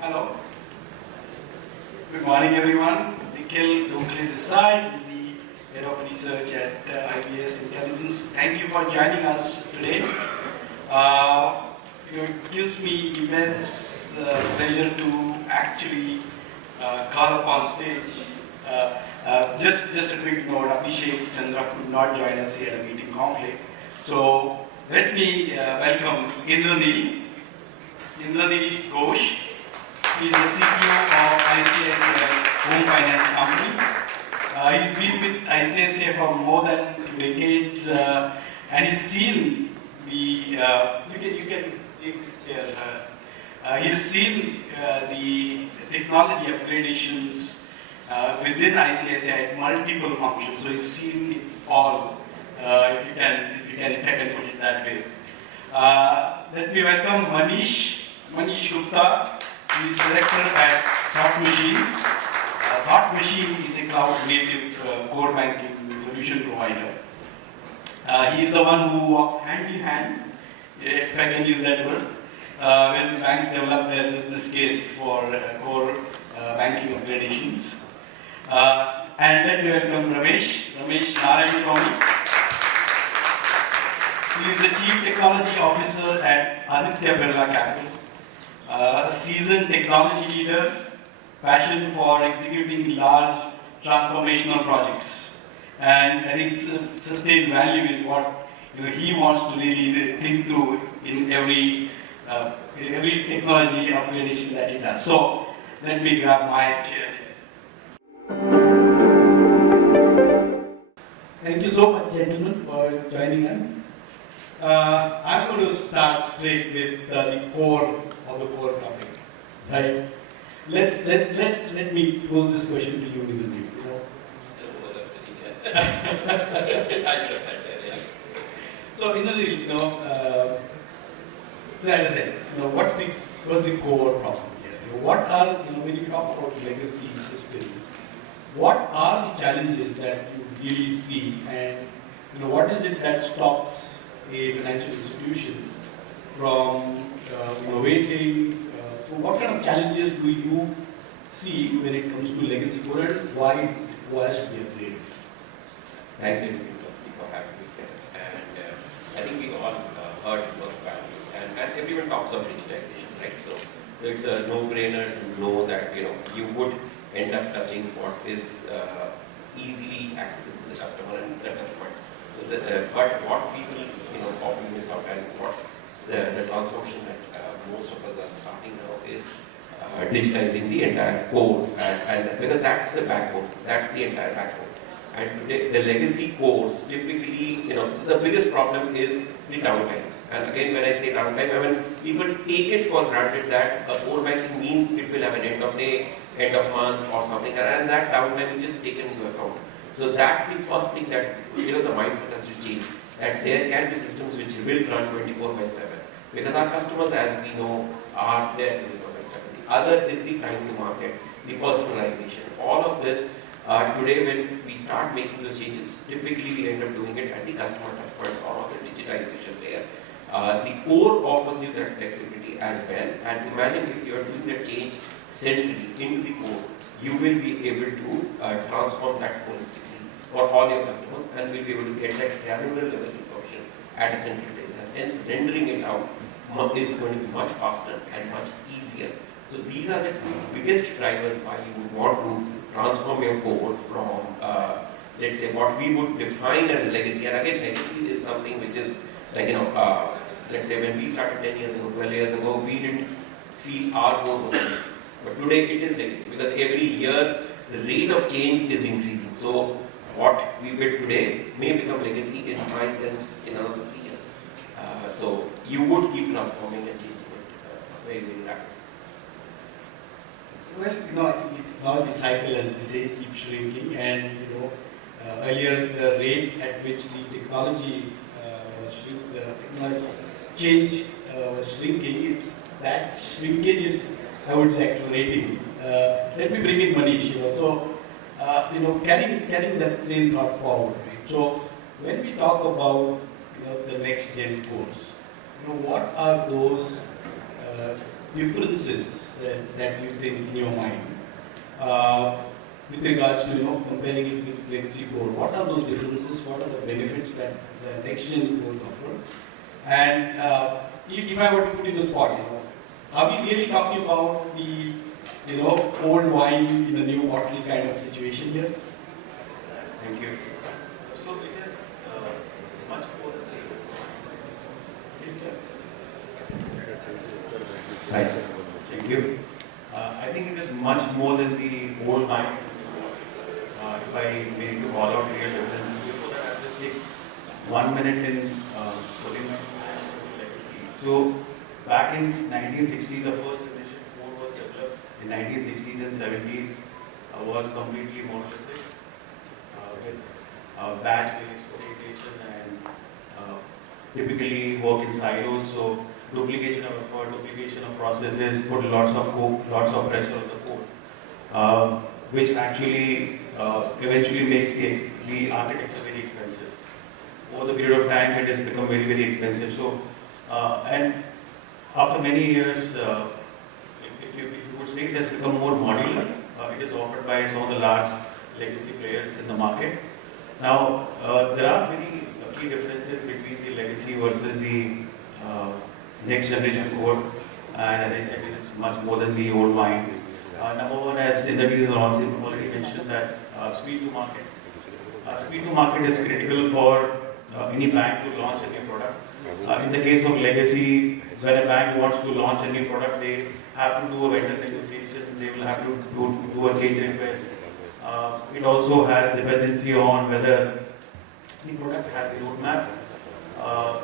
Hello. Good morning, everyone. Nikhil, Gokhale this side, the Head of Research at IBS Intelligence. Thank you for joining us today. It gives me immense pleasure to actually call upon stage. Just a quick note, Abhishek Chandra could not join us here at a meeting conflict. So let me welcome Indranil Ghosh. He is the CTO of ICICI Home Finance Company. He's been with ICICI for more than 2 decades and he's seen the, you can take this chair. He's seen the technology upgradations within ICICI at multiple functions. So he's seen it all, if I can put it that way. Let me welcome Manish Gupta. He is director at Thought Machine. Thought Machine is a cloud-native core banking solution provider. He is the one who walks hand in hand, if I can use that word, when banks develop their business case for core banking upgradations. And let me welcome Ramesh Narayanaswamy. He is the Chief Technology Officer at Aditya Birla Capital. A seasoned technology leader, passion for executing large transformational projects. And I think sustained value is what he wants to really think through in every technology upgradation that he does. So let me grab my chair. Thank you so much, gentlemen, for joining us. I'm going to start straight with the core of the core topic, right? Let me pose this question to you, Indranil. Just because I'm sitting here. I should have sat there, yeah. So, Indranil, as I said, what's the core problem here? What are, when you talk about legacy systems, what are the challenges that you really see, and what is it that stops a financial institution from innovating? So what kind of challenges do you see when it comes to legacy core and why it requires to be upgraded? Thank you, Nikhil, firstly, for having me here. And I think we all heard first value. And everyone talks of digitization, right? So it's a no-brainer to know that you would end up touching what is easily accessible to the customer and the touch points. So but what people often miss out, and what the transformation that most of us are starting now is digitizing the entire core, and because that's the backbone, that's the entire backbone. And today, the legacy cores typically, the biggest problem is the downtime. And again, when I say downtime, I mean people take it for granted that a core banking means it will have an end of day, end of month, or something, and that downtime is just taken into account. So that's the first thing that the mindset has to change. That there can be systems which will run 24/7, because our customers, as we know, are there 24/7. The other is the time to market, the personalization. All of this today, when we start making those changes, typically we end up doing it at the customer touchpoints or on the digitization layer. The core offers you that flexibility as well. And imagine if you are doing that change centrally into the core, you will be able to transform that holistically for all your customers, and will be able to get that granular level information at a central place. And hence, rendering it out is going to be much faster and much easier. So these are the two biggest drivers why you would want to transform your core from, let's say, what we would define as a legacy. And again, legacy is something which is like, let's say when we started 10 years ago, 12 years ago, we didn't feel our core was legacy. But today it is legacy, because every year the rate of change is increasing. So what we build today may become legacy, in my sense, in another 3 years. So you would keep transforming and changing it very, very rapidly. Well, now the cycle, as they say, keeps shrinking, and earlier the rate at which the technology change was shrinking, that shrinkage is, I would say, accelerating. Let me bring in Manish. Carrying that same thought forward. So when we talk about the NextGen Cores, what are those differences that you think in your mind with regards to comparing it with legacy core. What are those differences? What are the benefits that the NextGen core offer? And if I were to put in the spot, are we really talking about the old wine in a new bottle kind of situation here? Thank you. So it is much more than the... Right. Thank you. I think it is much more than the old wine. If I need to call out real differences, before that I'll just take 1 minute in putting my legacy. So back in 1960, the first edition core was developed. In 1960s and 70s was completely monolithic with batch-based communication and typically work in silos. So duplication of effort, duplication of processes, put lots of pressure on the code, which actually eventually makes the architecture very expensive. Over the period of time, it has become very, very expensive. So, and after many years, if you would say it has become more modular, it is offered by some of the large legacy players in the market. Now, there are many key differences between the legacy versus the next generation core, and as I said, it is much more than the old wine. Number one, as Indranil already mentioned, that speed to market. Speed to market is critical for any bank to launch a new product. In the case of legacy, when a bank wants to launch a new product, they have to do a vendor negotiation, they will have to do a change request. It also has dependency on whether the product has a roadmap,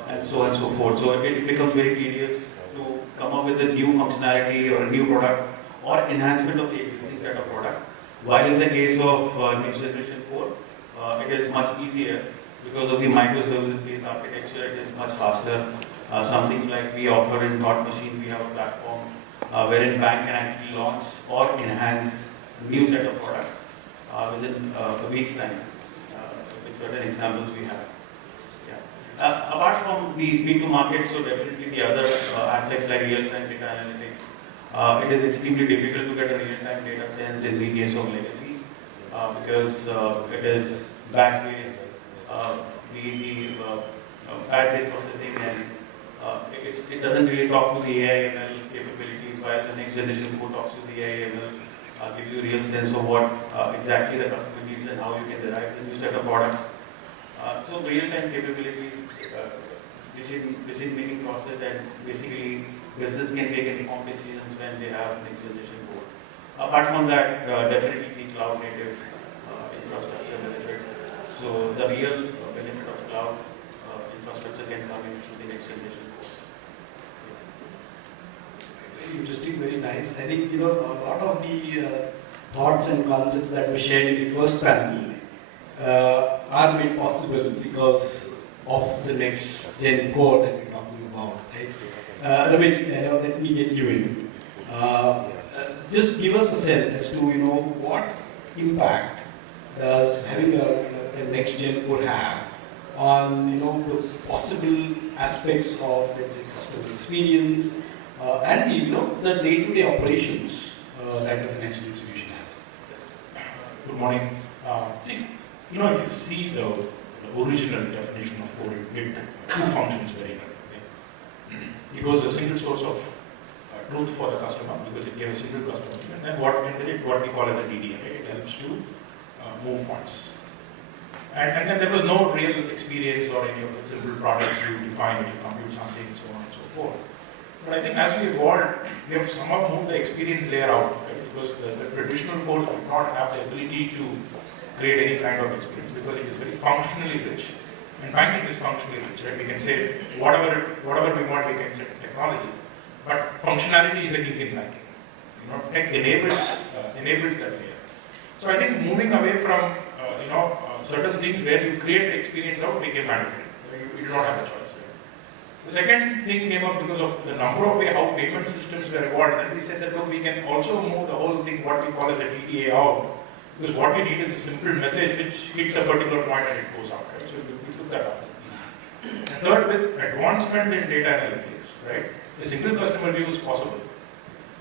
and so on and so forth. So it becomes very tedious to come up with a new functionality or a new product or enhancement of the existing set of product. While in the case of next generation core, it is much easier because of the microservices-based architecture. It is much faster. Something like we offer in Thought Machine, we have a platform wherein bank can actually launch or enhance a new set of products within a week's time. With certain examples we have. Apart from the speed to market, so definitely the other aspects like real-time data analytics, it is extremely difficult to get a real-time data sense in the case of legacy because it is batch-based, the batch-based processing, and it doesn't really talk to the AI/ML capabilities, while the next generation code talks to the AI/ML, gives you a real sense of what exactly the customer needs and how you can derive the new set of products. So real-time capabilities, decision-making process, and basically business can take informed decisions when they have next generation code. Apart from that, definitely the cloud-native infrastructure benefits. So the real benefit of cloud infrastructure can come in through the next generation code. Very interesting, very nice. I think a lot of the thoughts and concepts that were shared in the first panel are made possible because of the next gen core that we're talking about, right? Ramesh, let me get you in. Just give us a sense as to what impact does having a next gen core have on the possible aspects of, let's say, customer experience and the day-to-day operations that the financial institution has. Good morning. If you see the original definition of code, it did two functions very well. It was a single source of truth for the customer because it gave a single customer, and then what we call as a DDA, right? It helps to move funds. And then there was no real experience or any of the simple products you define, you compute something, so on and so forth. But I think as we evolved, we have somehow moved the experience layer out, right? Because the traditional codes do not have the ability to create any kind of experience because it is very functionally rich. And banking is functionally rich, right? We can say whatever we want, we can set technology. But functionality is a key in banking. Tech enables that layer. So I think moving away from certain things where you create the experience out became mandatory. You do not have a choice. Right? The second thing came up because of the number of ways how payment systems were evolved, and we said that look, we can also move the whole thing, what we call as a DDA out, because what we need is a simple message which hits a particular point and it goes out. Right? So we took that out easy. And third, with advancement in data analytics, right? A single customer view is possible.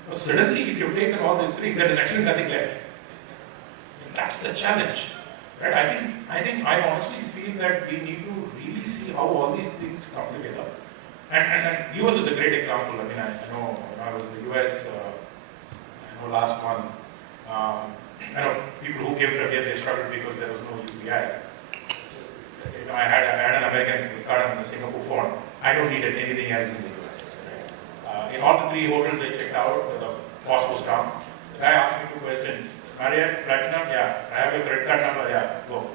But suddenly, if you've taken all these three, there is actually nothing left. And that's the challenge. Right? I honestly feel that we need to really see how all these things come together. And US is a great example. I mean, I know when I was in the US, I know last month, I know people who came from here, they struggled because there was no UPI. So, you know, I had an American Express card and the Singapore phone. I don't need anything else in the US. In all the three hotels I checked out, the cost was down. The guy asked me 2 questions. Marriott, Platinum, yeah. I have your credit card number, yeah, go.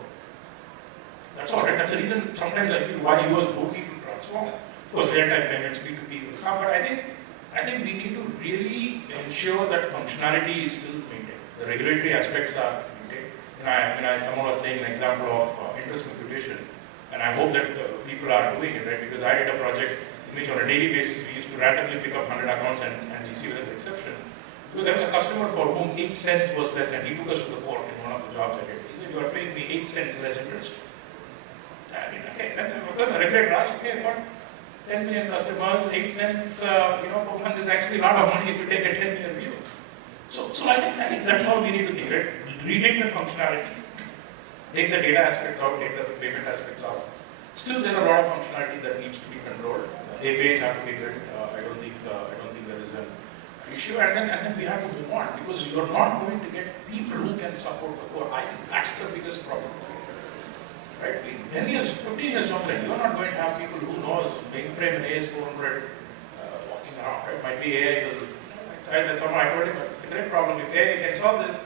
That's all, right? That's the reason sometimes I feel why US don't need to transform. Of course, real-time payments, P2P will come, but I think we need to really ensure that functionality is still maintained. The regulatory aspects are maintained. Someone was saying an example of interest computation, and I hope that people are doing it, right? Because I did a project in which on a daily basis we used to randomly pick up 100 accounts and we see whether there's exception. So there was a customer for whom 8 cents was less, and he took us to the court in one of the jobs I did. He said, "You are paying me 8 cents less interest." I mean, okay, then the regulator asked, okay, what? 10 million customers, 8 cents per month is actually a lot of money if you take a 10-year view. So I think that's how we need to think, right? Retain the functionality, take the data aspects out, take the payment aspects out. Still, there are a lot of functionality that needs to be controlled. APIs have to be good. I don't think there is an issue, and then we have to move on because you're not going to get people who can support the core. I think that's the biggest problem. Right? 10 years, 15 years down the line, you're not going to have people who knows mainframe and AS400 walking around. Right? Might be AI will. That's what I told him. It's a great problem. If AI can solve this,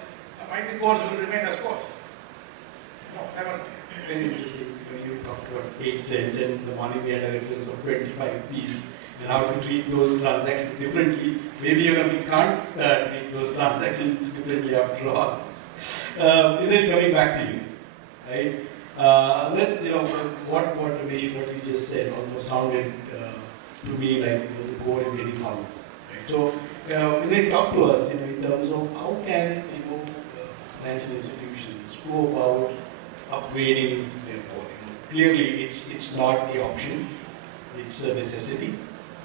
might be cores will remain as cores. No, never. Very interesting. You talked about 8 cents, and in the morning we had a reference of 25 Ps, and how to treat those transactions differently. Maybe we can't treat those transactions differently after all. Then coming back to you, right? Let's what Ramesh, what you just said almost sounded to me like the core is getting hollow. Right? So when they talk to us, in terms of how can financial institutions go about upgrading their core. Clearly, it's not the option; it's a necessity,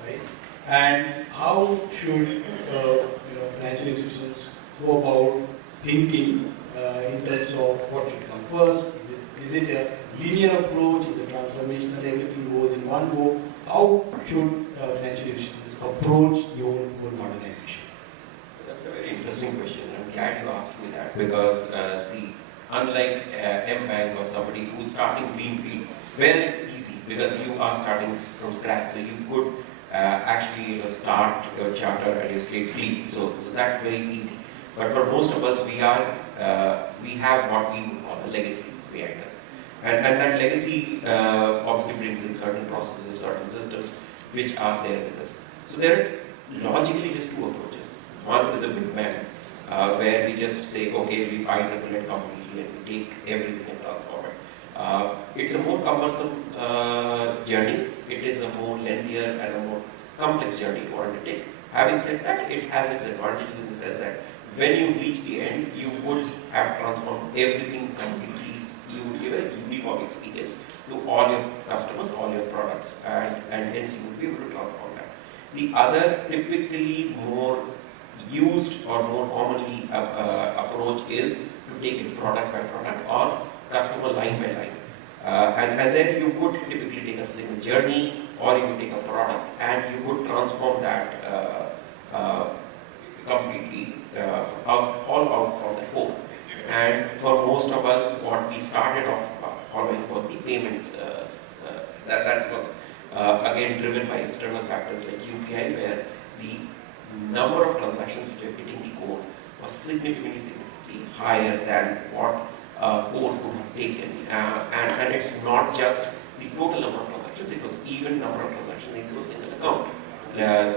right? And how should financial institutions go about thinking in terms of what should come first? Is it a linear approach? Is it transformational? Everything goes in one go. How should financial institutions approach your modernization? That's a very interesting question. I'm glad you asked me that because unlike M-Bank or somebody who's starting greenfield, where it's easy because you are starting from scratch, so you could actually start your charter and your slate clean. So that's very easy. But for most of us, we have what we would call a legacy behind us. And that legacy obviously brings in certain processes, certain systems which are there with us. So there are logically just two approaches. One is a big bang, where we just say, okay, we buy the bullet completely and we take everything and transform it. It's a more cumbersome journey. It is a more lengthier and a more complex journey to undertake. Having said that, it has its advantages in the sense that when you reach the end, you would have transformed everything completely. You would give a uniform experience to all your customers, all your products, and hence you would be able to transform that. The other typically more used or more commonly approach is to take it product by product or customer line by line. And then you would typically take a single journey or you would take a product and you would transform that completely all out from the core. And for most of us, what we started off following was the payments. That was again driven by external factors like UPI, where the number of transactions which are hitting the core was significantly higher than what core could have taken. And it's not just the total number of transactions, it was even number of transactions into a single account.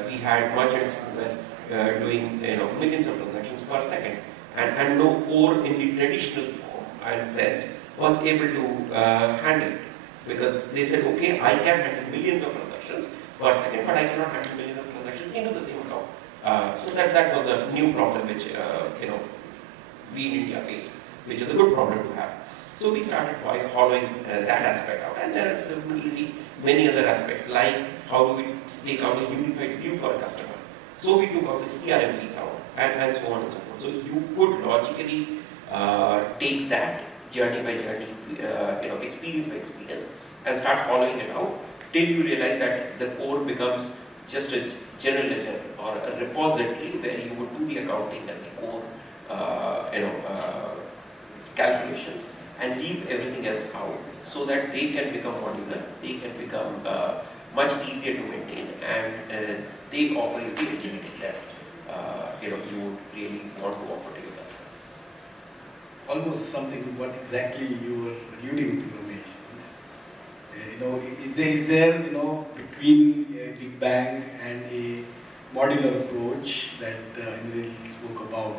We had merchants who were doing millions of transactions per second. And no core in the traditional form and sense was able to handle it. Because they said, okay, I can handle millions of transactions per second, but I cannot handle millions of transactions into the same account. So that was a new problem which we in India faced, which is a good problem to have. So we started by hollowing that aspect out, and there are similarly many other aspects like how do we take out a unified view for a customer. So we took out the CRM piece out, and so on and so forth. So you could logically take that journey by journey, experience by experience, and start following it out till you realize that the core becomes just a general ledger or a repository where you would do the accounting and the core, calculations, and leave everything else out so that they can become modular, they can become much easier to maintain, and they offer you the agility that you would really want to offer to your customers. Almost something what exactly you were alluding to, Ramesh. Is there between a big bang and a modular approach that Indranil spoke about?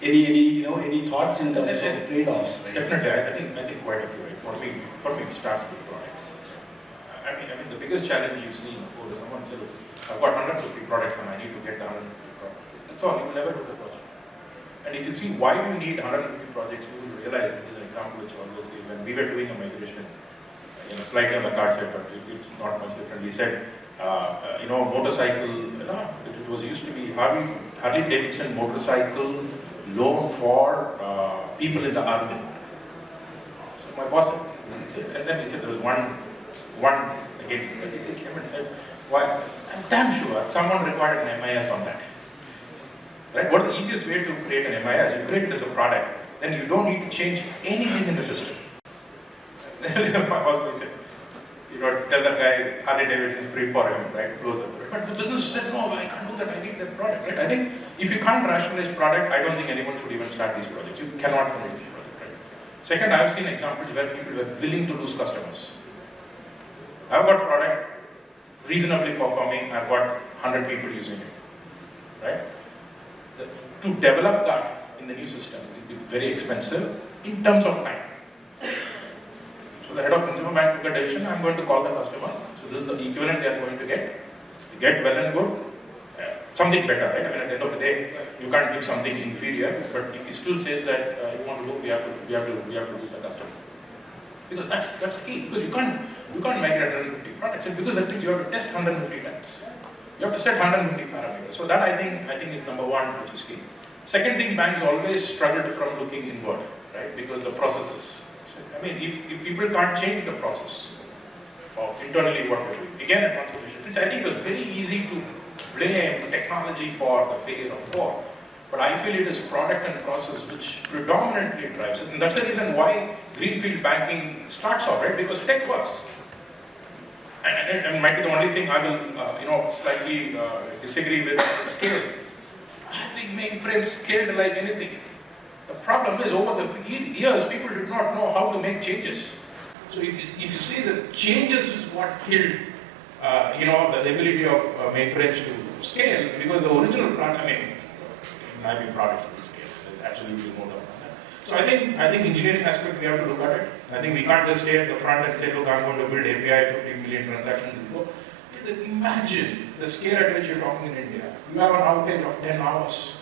Any thoughts in terms of trade-offs? Right? Definitely, I think quite a few. Right? For me, it starts with products. I mean, the biggest challenge you see, is someone said, I've got 150 products and I need to get the 150 products. That's all. You will never do the project. And if you see why you need 150 projects, you will realize, it is an example which I always give. When we were doing a migration, slightly on the card side, but it's not much different. We said, motorcycle, it was used to be Harley Davidson motorcycle loan for people in the army. So my boss said, and then he said there was one against it. He came and said, "Why? I'm damn sure someone required an MIS on that." Right? What is the easiest way to create an MIS? You create it as a product, then you don't need to change anything in the system. My boss said, tell that guy Harley Davidson is free for him, right? Close the door. But the business said, no, I can't do that, I need that product, right? I think if you can't rationalize product, I don't think anyone should even start these projects. You cannot finish the project, right? Second, I've seen examples where people were willing to lose customers. I've got a product reasonably performing, I've got 100 people using it, right? To develop that in the new system will be very expensive in terms of time. So the head of consumer bank took a decision, I'm going to call the customer. So this is the equivalent they are going to get. You get well and good, something better, right? I mean, at the end of the day, you can't give something inferior, but if he still says that you want to look, we have to lose the customer. Because that's key, because you can't migrate 150 products. It's because that means you have to test 150 times. You have to set 150 parameters. So that I think is number one, which is key. Second thing, banks always struggled from looking inward, right? Because the processes. I mean, if people can't change the process of internally what we're doing, again, at transformation, I think it was very easy to blame technology for the failure of core. But I feel it is product and process which predominantly drives it. And that's the reason why greenfield banking starts off, right? Because tech works. And might be the only thing I will, slightly disagree with scale. I think mainframe scaled like anything. The problem is, over the years, people did not know how to make changes. So if you see the changes is what killed, the ability of mainframes to scale, because the original product, it might be products will scale. There's absolutely no doubt on that. So I think engineering aspect we have to look at it. I think we can't just stay at the front and say, look, I'm going to build API, 15 million transactions and go. Imagine the scale at which you're talking in India. You have an outage of 10 hours.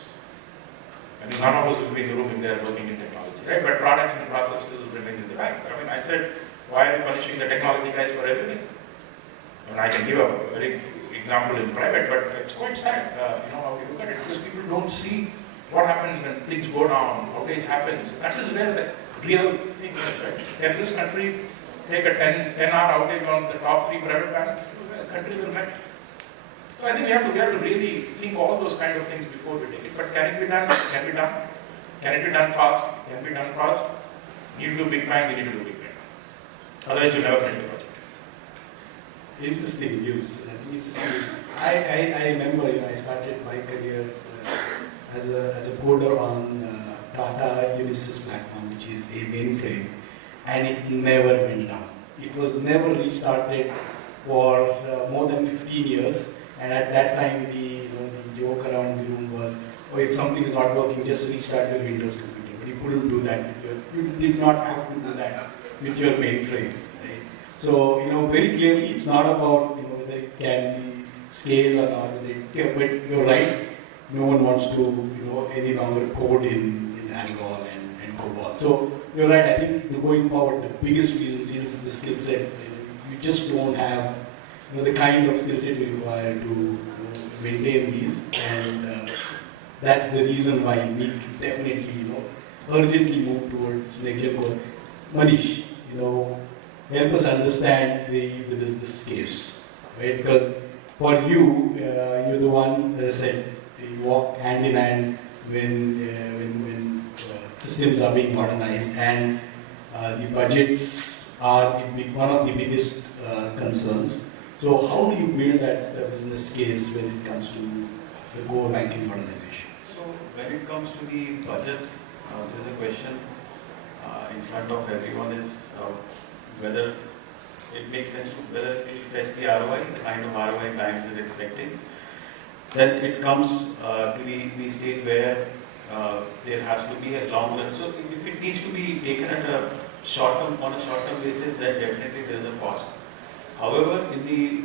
I mean, none of us will be in the room if they are working in technology, right? But products and process still remains in the bank. I said, why are you punishing the technology guys for everything? I can give a very example in private, but it's quite sad, how we look at it, because people don't see what happens when things go down, outage happens. That is where the real thing is, right? Can this country take a 10-hour outage on the top 3 private banks? The country will melt. So I think we have to really think all those kind of things before we take it. But can it be done? Can be done. Can it be done fast? Can be done fast. Need to do big bang, we need to do big bang. Otherwise you'll never finish the project. Interesting views. I remember, I started my career as a coder on Tata Unisys platform, which is a mainframe, and it never went down. It was never restarted for more than 15 years, and at that time the joke around the room was, if something is not working, just restart your Windows computer. But you couldn't do that you did not have to do that with your mainframe. So, very clearly, it's not about, whether it can be scaled or not. But you're right, no one wants to, any longer code in Algol and COBOL. So, you're right, I think going forward, the biggest reason is the skill set. You just don't have the kind of skill set we require to maintain these, and that's the reason why you need to definitely, urgently move towards NextGen Core. Manish, help us understand the business case, right? Because for you, you're the one, as I said, you walk hand in hand when systems are being modernized, and the budgets are one of the biggest concerns. So how do you build that business case when it comes to the core banking modernization? So when it comes to the budget, there is a question in front of everyone is whether it makes sense to, whether it will fetch the ROI, the kind of ROI banks is expecting. Then it comes to the stage where there has to be a long run. So if it needs to be taken at a on a short-term basis, then definitely there is a cost. However, in the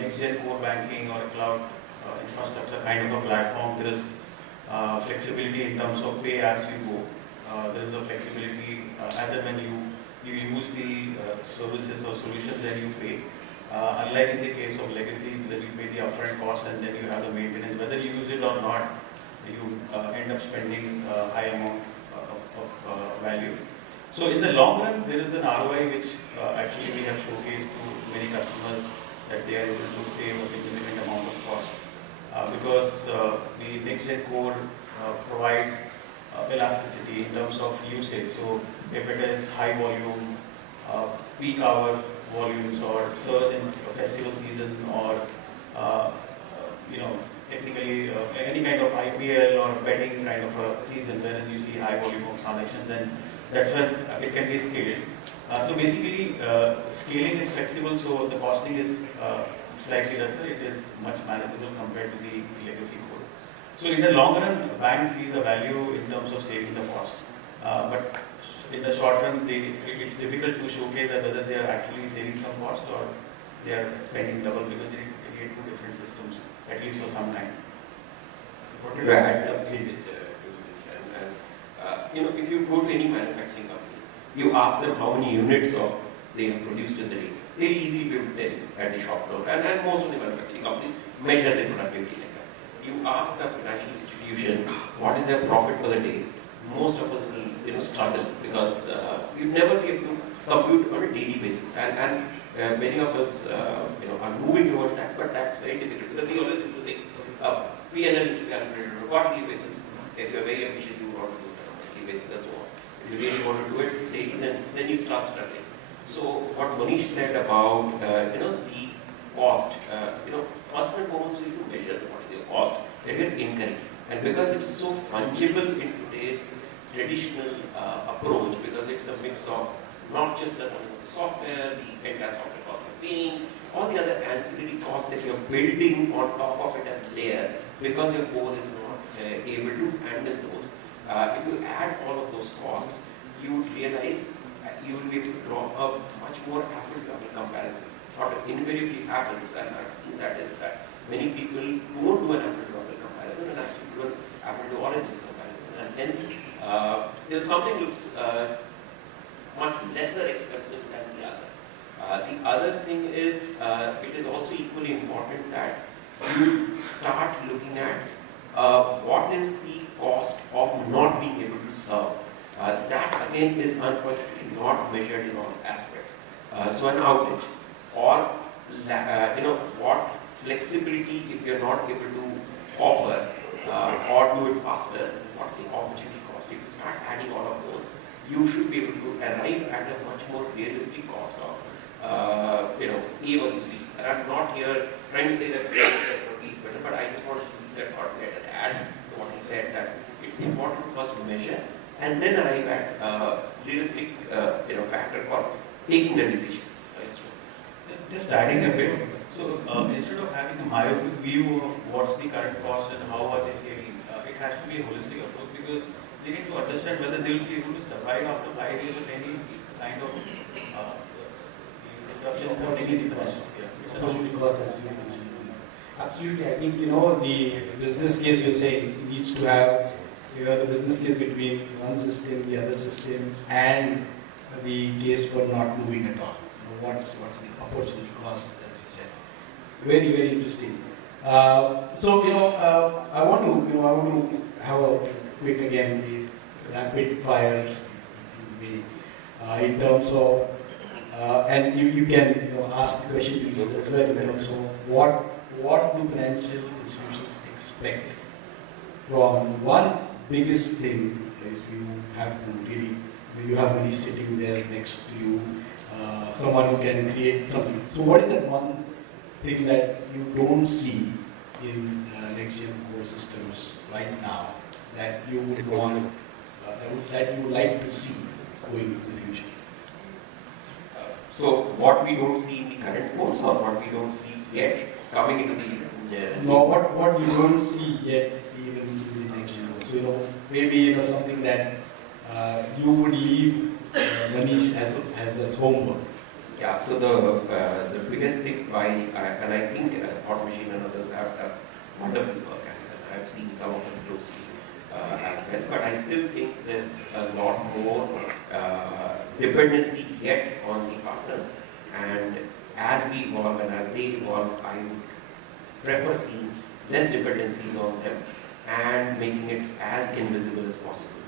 next-gen core banking or a cloud infrastructure kind of a platform, there is flexibility in terms of pay as you go. There is a flexibility as and when you use the services or solutions, then you pay. Unlike in the case of legacy, that you pay the upfront cost and then you have the maintenance. Whether you use it or not, you end up spending a high amount of value. So in the long run, there is an ROI which actually we have showcased to many customers that they are able to save a significant amount of cost. Because the NextGen Core provides elasticity in terms of usage. So if it is high volume, peak hour volumes or surge in festival season or technically any kind of IPL or betting kind of a season wherein you see high volume of transactions, and that's when it can be scaled. So basically scaling is flexible, so the costing is slightly lesser. It is much manageable compared to the legacy code. So in the long run, a bank sees a value in terms of saving the cost. But in the short run, it's difficult to showcase that whether they are actually saving some cost or they are spending double, because they create two different systems, at least for some time. What did I add something if you go to any manufacturing company, you ask them how many units they have produced in the day, they'll easily be able to tell you at the shop floor. And most of the manufacturing companies measure their productivity like that. You ask a financial institution what is their profit for the day, most of us will struggle because we'll never be able to compute on a daily basis. And many of us are moving towards that, but that's very difficult because we always used to think P&L is to be calculated on a quarterly basis. If you're very ambitious, you want to do it on a monthly basis and so on. If you really want to do it daily, then you start struggling. So what Manish said about the cost, first and foremost you need to measure what is your cost that you're incurring. And because it is so fungible in today's traditional approach, because it's a mix of not just the running of the software, the entire software cost you're paying, all the other ancillary costs that you're building on top of it as layer, because your core is not able to handle those. If you add all of those costs, you would realize you will be able to draw a much more apple-to-apple comparison. What invariably happens, and I've seen that, is that many people don't do an apple-to-apple comparison and actually do an apple-to-oranges comparison. And hence, something looks much lesser expensive than the other. The other thing is, it is also equally important that you start looking at what is the cost of not being able to serve. That again is unfortunately not measured in all aspects. So an outage or what flexibility if you're not able to offer or do it faster, what's the opportunity cost? If you start adding all of those, you should be able to arrive at a much more realistic cost of A versus B. And I'm not here trying to say that A is better, but I just want to use that thought and add to what he said, that it's important to first measure and then arrive at realistic factor for taking the decision. Just adding a bit. So instead of having a myopic view of what's the current cost and how are they saving, it has to be a holistic approach, because they need to understand whether they will be able to survive after 5 years with any kind of disruptions or any cost. Opportunity cost, as you mentioned. Absolutely, I think the business case you're saying needs to have the business case between one system, the other system, and the case for not moving at all. What's the opportunity cost, as you said. Very, very interesting. So, I want to have a quick, again, rapid fire, if you may, in terms of, and you can, ask the question as well in terms of what do financial institutions expect from one biggest thing, if you have to really, you have money sitting there next to you, someone who can create something. So what is that one thing that you don't see in NextGen Core systems right now that you would want, that you would like to see going into the future? So what we don't see in the current course or what we don't see yet coming into the No, what you don't see yet even in the NextGen Core. So maybe something that you would leave Manish as homework. Yeah, so the biggest thing and I think Thought Machine and others have done wonderful work, and I've seen some of them closely as well, but I still think there's a lot more dependency yet on the partners, and as we evolve and as they evolve, I would prefer seeing less dependencies on them and making it as invisible as possible.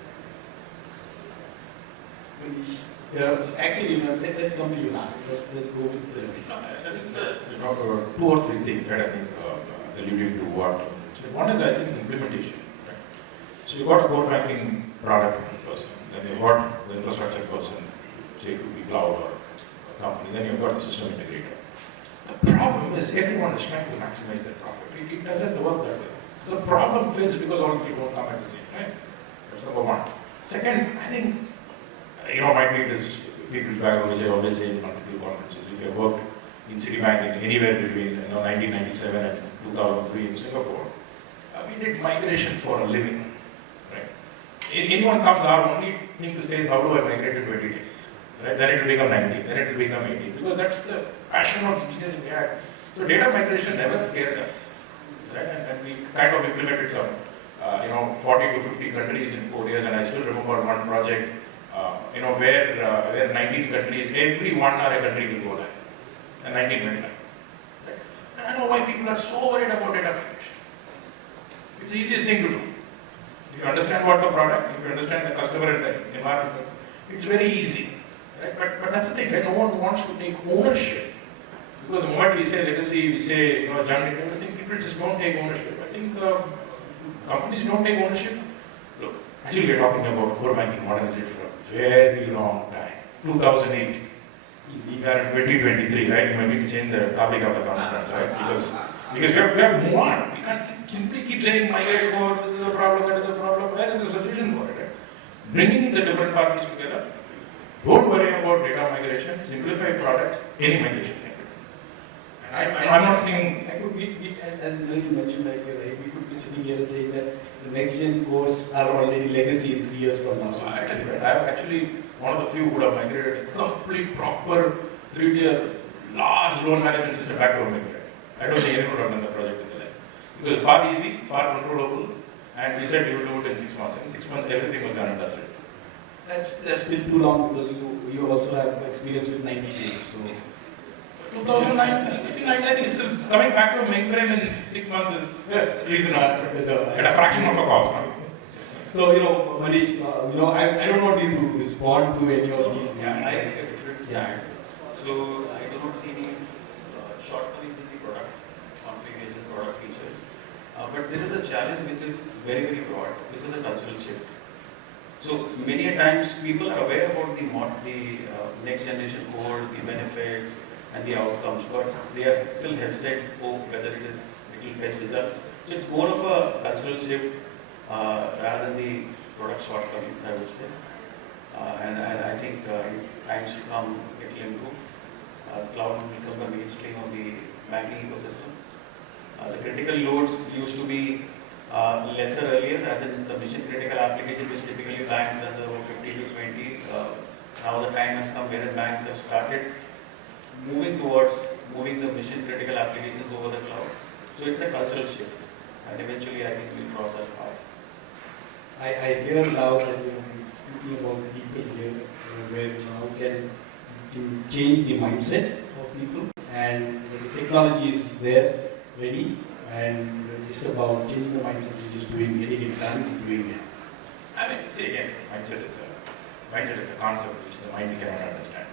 Manish. Yeah, so actually, let's come to you last. Let's go with the Ramesh. I think two or three things that I think alluding to what. One is, I think, implementation. Right? So you got a core banking product person, then you've got the infrastructure person, say it could be cloud or a company, then you've got the system integrator. The problem is everyone is trying to maximize their profit. It doesn't work that way. The problem fails because all three don't come at the same time. That's number one. Second, I think might be this people's background, which I always say in multiple conferences. If you have worked in Citibank in anywhere between 1997 and 2003 in Singapore, we did migration for a living. Right? Anyone comes, our only thing to say is how do I migrate in 20 days? Right? Then it will become 90, then it will become 80, because that's the passion of engineering we had. So data migration never scared us. Right? And we kind of implemented some 40 to 50 countries in 4 years, and I still remember one project where 19 countries, every 1 hour a country will go live, and 19 went live. Right? And I know why people are so worried about data migration. It's the easiest thing to do. If you understand what the product, if you understand the customer and the environment, it's very easy. Right? But that's the thing, right? No one wants to take ownership. Because the moment we say legacy, we say junk data, everything, people just don't take ownership. I think companies don't take ownership. Look, actually we're talking about core banking modernization for a very long time. 2008. We are in 2023, right? You might need to change the topic of the conference, right? Because we have to move on. We can't simply keep saying migrate core, this is a problem, that is a problem. Where is the solution for it? Right? Bringing the different parties together. Don't worry about data migration, simplify products, any migration thing. I'm not saying. As Nikhil mentioned earlier, right, we could be sitting here and saying that the NextGen cores are already legacy in 3 years from now. So I am actually one of the few who have migrated a complete, proper 3-tier, large loan management system back to a mainframe. I don't think anyone would have done the project in their life. It was far easy, far controllable, and we said we would do it in 6 months. In 6 months, everything was done and dusted. That's still too long, because you also have experience with 90 days. So 2009, 69, I think still coming back to a mainframe in 6 months is reasonable at a fraction of a cost. Huh? So, Manish, I don't want you to respond to any of these. Yeah, I have a different stand. So, I do not see any shortcomings in the product configuration, product features. But there is a challenge which is very, very broad, which is a cultural shift. So, many a times people are aware about the next generation core, the benefits, and the outcomes, but they are still hesitant whether it will fetch results. So it's more of a cultural shift rather than the product shortcomings, I would say. And I think times to come, it will improve. Cloud will become the mainstream of the banking ecosystem. The critical loads used to be lesser earlier, as in the mission critical application, which typically banks run about 50 to 20. Now the time has come wherein banks have started moving towards moving the mission critical applications over the cloud. So it's a cultural shift, and eventually I think we'll cross that path. I hear now that you're speaking about people here, where now can change the mindset of people and the technology is there, ready, and it's just about changing the mindset, which is doing, getting it done, doing it. I mean, see again, mindset is a concept which the mind cannot understand.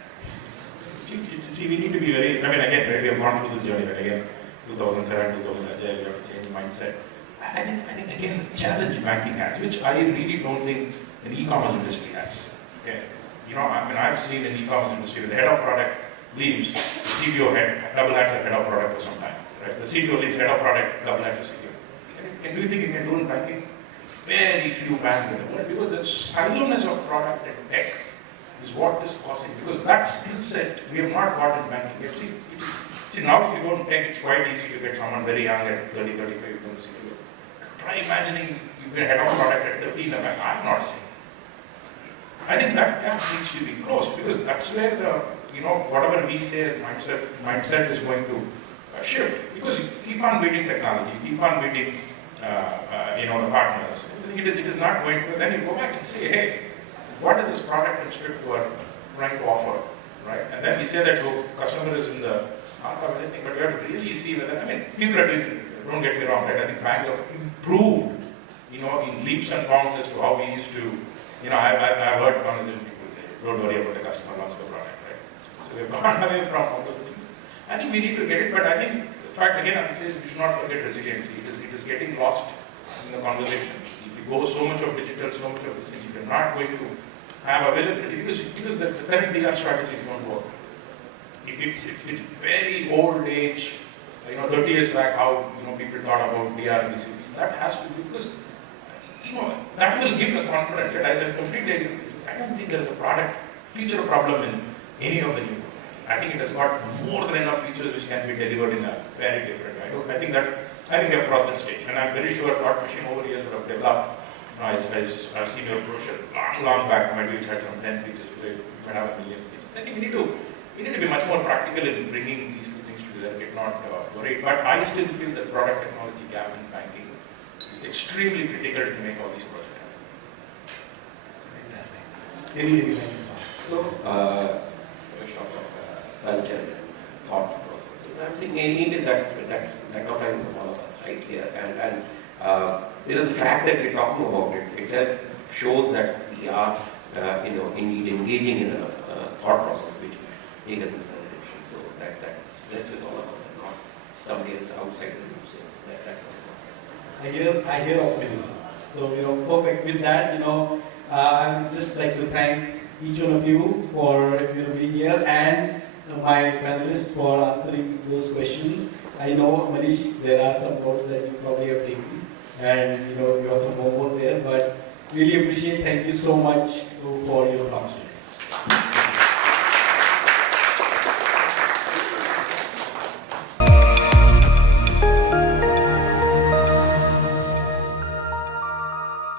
See, we need to be very, I mean, again, we have gone through this journey, but again, 2007, 2000 Agile, we have to change the mindset. I think again, the challenge banking has, which I really don't think the e-commerce industry has. Okay, you know, I mean, I've seen in the e-commerce industry, when the head of product leaves, the CTO double hats as head of product for some time. Right? The CTO leaves, head of product, double hats as CTO. Do you think you can do in banking? Very few banks in the world, because the silence of product and tech is what is causing, because that skill set we have not got in banking yet. See, now if you go in tech, it's quite easy to get someone very young at 30, 35, you don't see it. Try imagining you've been head of product at 13 in a bank. I'm not saying. I think that gap needs to be closed, because that's where the, you know, whatever we say as mindset is going to shift, because you keep on beating technology, keep on beating you know, the partners. It is not going to, then you go back and say, hey, what is this product and script you are trying to offer, right? And then we say that customer is in the heart of anything, but we have to really see whether, I mean, people are doing, don't get me wrong, right? I think banks have improved, you know, in leaps and bounds as to how we used to, you know, I've heard conversations people say, don't worry about the customer, launch the product, right? So we've gone away from all those things. I think we need to get it, but I think, in fact, again, I would say we should not forget resiliency. It is getting lost in the conversation. If you go so much of digital, so much of this thing, if you're not going to have availability, because the current DR strategies don't work. It's very old age, you know, 30 years back, how, you know, people thought about DR and BCPs. That has to be, because, you know, that will give the confidence that I don't think there's a product feature problem in any of the new. I think it has got more than enough features which can be delivered in a very different way. I think we have crossed that stage, and I'm very sure Thought Machine over years would have developed. I've seen your brochure long back, maybe it had some 10 features, today you might have a million features. I think we need to be much more practical in bringing these two things together, get not worried. But I still feel that product technology gap in banking is extremely critical to make all these projects happen. Fantastic. Any thoughts? So, let's talk about culture and thought processes. I'm saying it is that's occupies of all of us right here, and you know, the fact that we're talking about it itself shows that we are indeed engaging in a thought process which will take us in the right direction. So that's blessed with all of us and not somebody else outside the room. So that I hear optimism. So, you know, perfect. With that, you know, I would just like to thank each one of you for, you know, being here, and my panelists for answering those questions. I know, Manish, there are some notes that you probably have taken, and, you know, you have some homework there, but really appreciate, thank you so much for your thoughts today.